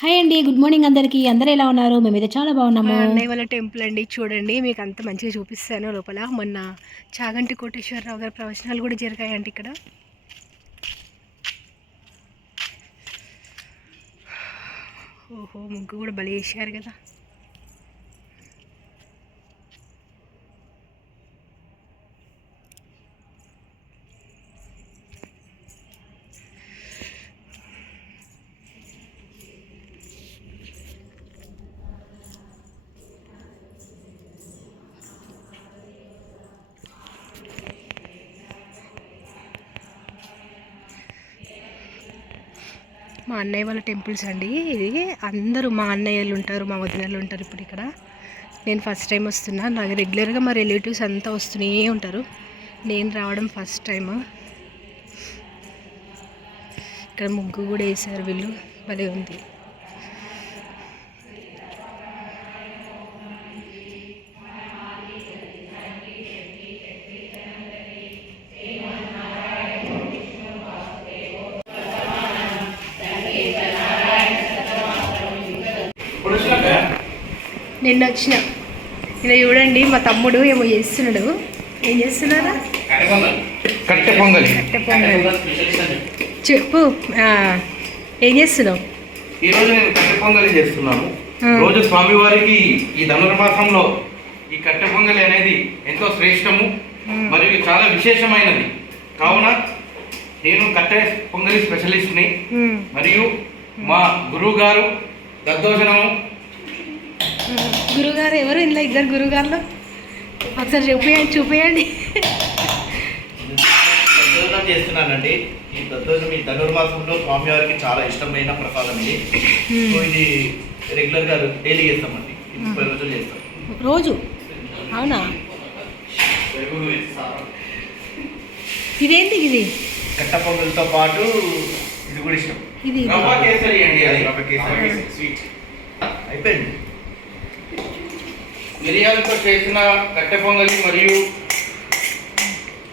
Hi అండి good morning అందరికీ. అందరూ ఎలా ఉన్నారు? మేమైతే చాలా బాగున్నాము. అన్నయ్య వాళ్ళ టెంపుల్ అండి. చూడండి మీకు అంత మంచిగా చూపిస్తాను లోపల. మొన్న చాగంటి కోటేశ్వరరావు గారి ప్రవచనాలు కూడా జరిగాయండి ఇక్కడ. ఓహో ముగ్గు కూడా బలి వేసారు కదా. మా అన్నయ్య వాళ్ళ టెంపుల్స్ అండి. ఇది అందరూ మా అన్నయ్యలు ఉంటారు మా వదినలు ఉంటారు ఇప్పుడు ఇక్కడ. నేను ఫస్ట్ టైం వస్తున్నా. నాకు రెగ్యులర్గా మా రిలేటివ్స్ అంతా వస్తూనే ఉంటారు. నేను రావడం ఫస్ట్ టైం ఇక్కడ ముగ్గు కూడా వేసారు వీళ్ళు. భలే ఉంది. నిన్న వచ్చిన ఇలా చూడండి మా తమ్ముడు ఏమో చేస్తున్నాడు. ఏం చేస్తున్నారా? కట్టె పొంగలి. కట్టె పొంగలి. చెప్పు ఏం చేస్తున్నావు? ఈ రోజు నేను కట్టె పొంగలి చేస్తున్నాను. రోజు స్వామివారికి ఈ ధనుర్మాసంలో ఈ కట్టె పొంగలి అనేది ఎంతో శ్రేష్టము మరియు చాలా విశేషమైనది. కావున నేను కట్టె పొంగలి స్పెషలిస్ట్ని మరియు మా గురువు గారు దద్దోజనము గురుగారు ఎవరు? ఇందులో ఇద్దరు గురుగారులు? ఒకసారి చూపించండి చూపించండి దద్దోజనం చేస్తున్నానండి. ఈ దద్దోజనం ఈ ధనుర్మాసంలో స్వామివారికి చాలా ఇష్టమైన ప్రసాదం ఇది. సో ఇది రెగ్యులర్గా డైలీ చేస్తామండి. ఇది ముప్పై రోజులు చేస్తాం. రోజు? అవునా? ఇదేంటి ఇది? కట్ట పొంగల్తో పాటు ఇది కూడా ఇష్టం. ఇది. రవ్వ కేసరి అండి అది. రవ్వ కేసరి. స్వీట్ అయిపోయింది. మిరియాలతో చేసిన కట్టె పొంగలి మరియు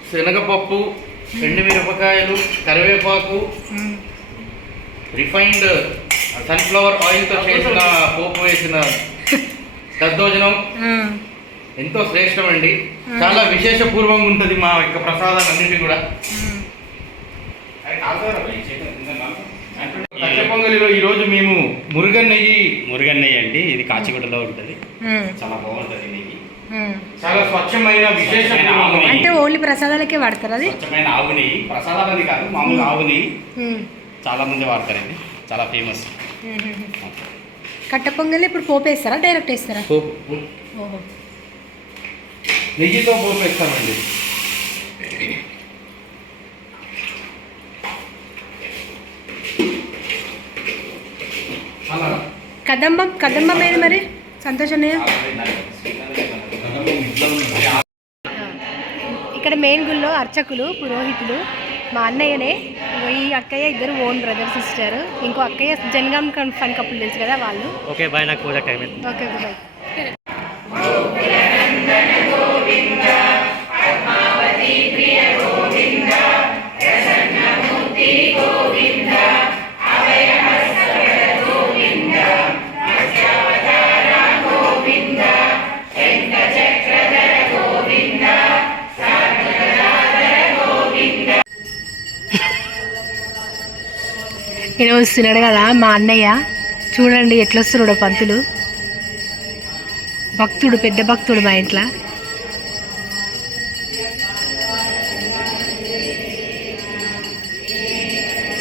శనగపప్పు ఎండుమిరపకాయలు కరివేపాకు రిఫైన్డ్ సన్ఫ్లవర్ ఆయిల్తో చేసిన పోపు వేసిన దద్దోజనం. ఎంతో శ్రేష్టమండి. చాలా విశేషపూర్వంగా ఉంటుంది మా యొక్క ప్రసాదాలు అన్నింటి కూడా. పొంగలిలో ఈ రోజు మేము మురుగన్ నెయ్యి మురుగన్ నెయ్యి అండి ఇది కాచిగూడలో ఉంటుంది. చాలా బాగుంటుంది నెయ్యి. చాలా స్వచ్ఛమైన విశేష ఆవు నెయ్యి. అంటే ఓన్లీ ప్రసాదాలకే వాడతారు అది? స్వచ్ఛమైన ఆవు నెయ్యి. ప్రసాదాలని కాదు మామూలు ఆవు నెయ్యి. చాలా మంది వాడతారండి. చాలా ఫేమస్. కట్ట పొంగలి ఇప్పుడు పోపు వేస్తారా? డైరెక్ట్ వేస్తారా? పోపు. ఓహో. నెయ్యితో పోపు వేస్తామండి. కదంబం కదంబం ఏది మరి? సంతోషన్నయ్య? ఇక్కడ మెయిన్ గుళ్ళో అర్చకులు పురోహితులు మా అన్నయ్యనే ఈ అక్కయ్య ఇద్దరు ఓన్ బ్రదర్ సిస్టర్. ఇంకో అక్కయ్య జనగాం ఫన్ కప్పులు తెలుసు కదా వాళ్ళు. ఓకే బాయ్ నాకు పూజ టైం ఓకే ఓకే బాయ్. ఈయన వస్తున్నాడు కదా మా అన్నయ్య. చూడండి ఎట్లా వస్తున్నాడు పంతులు. భక్తుడు పెద్ద భక్తుడు మా ఇంట్లో.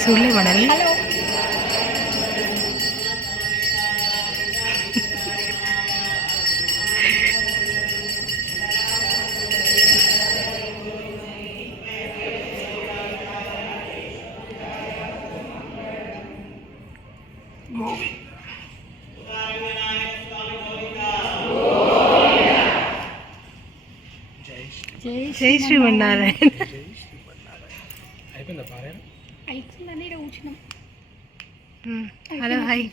చూడలే మనల్ని జై Srimannarayana um, hello hi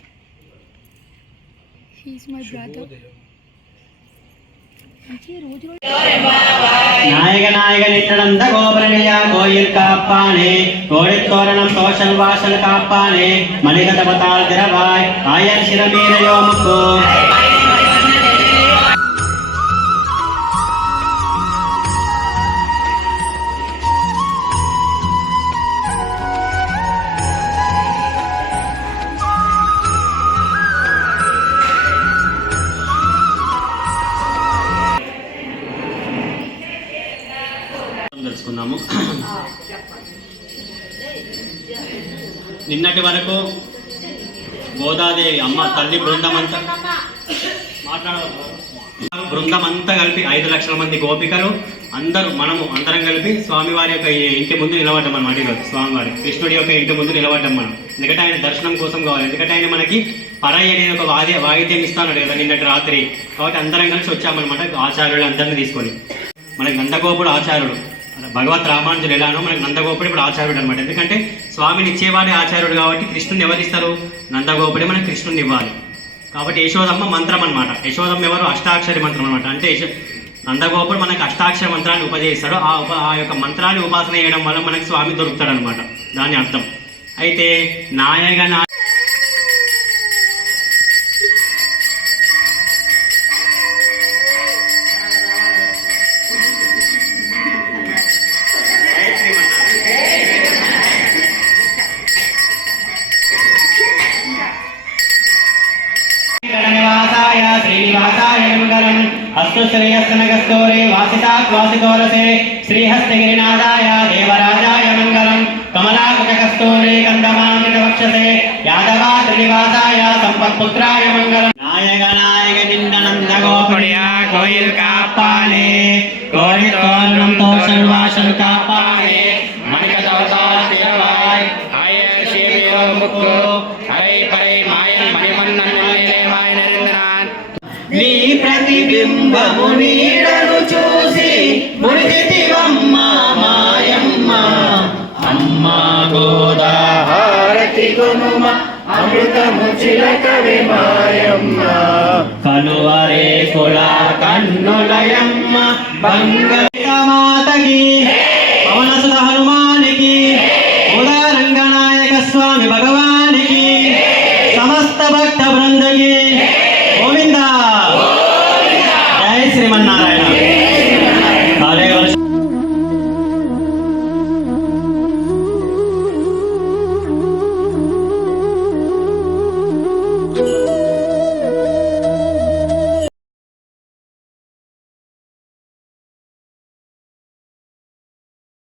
He's my brother. நாயக நாயக நிற்றடந்த கோபரணியா கோயில் காப்பானே கோழித்தோரணம் தோஷல் வாசல் காப்பானே மணிகதபத்தால் திரவாய் ஆயர் சிறமீரையோ முக்கோ నిన్నటి వరకు గోదాదేవి అమ్మ తల్లి బృందమంతా మాట్లాడవద్దు. బృందం అంతా కలిపి ఐదు లక్షల మంది గోపికలు అందరూ మనము అందరం కలిపి స్వామివారి యొక్క ఇంటి ముందు నిలబడ్డం అనమాట ఈరోజు స్వామివారి. కృష్ణుడి యొక్క ఇంటి ముందు నిలబడ్డం మనం. ఎందుకంటే ఆయన దర్శనం కోసం కావాలి. ఎందుకంటే ఆయన మనకి పరాయి అనేది ఒక వాద్య వాయిద్యం ఇస్తాడు కదా నిన్నటి రాత్రి. కాబట్టి అందరం కలిసి వచ్చామన్నమాట ఆచార్యులు అందరిని తీసుకొని. మనకి నందగోపుడు ఆచార్యుడు. భగవత్ రామానుజులు ఎలానో మనకి నందగోపుడు ఇప్పుడు ఆచార్యుడు అనమాట ఎందుకంటే స్వామిని ఇచ్చేవాడే ఆచార్యుడు కాబట్టి కృష్ణుని ఎవరు ఇస్తారు? నందగోపుడే మనకి కృష్ణుని ఇవ్వాలి. కాబట్టి యశోదమ్మ మంత్రం అనమాట యశోదమ్మ ఎవరు? అష్టాక్షరి మంత్రం అనమాట అంటే నందగోపుడు మనకి అష్టాక్షర మంత్రాన్ని ఉపదేశిస్తాడు. ఆ ఉప ఆ యొక్క మంత్రాన్ని ఉపాసన చేయడం వల్ల మనకు స్వామి దొరుకుతాడు అనమాట దాని అర్థం. అయితే నాయక అస్తు శ్రేయస్సనగస్తోరే వాసితాత్ వాసితోరసే శ్రీహస్తగిరినాథాయ దేవరాజాయ మంగళం కమలాకుటకస్తోరే గంధమామృత వక్షసే యాదవా శ్రీనివాసాయ సంపత్పుత్రాయ మంగళం నాయక నాయక నింద నంద గోపడియా కోయిల్ కాపాలే కోడి తోరణం ప్రతిబింబము నీడను చూసి మురిగితివమ్మ మాయమ్మ. అమ్మ గోదాహారతి గునుమ అమృతము చిలక విమాయమ్మ కనువరే కుల కన్నులయమ్మ బంగ బంగమాతకి హే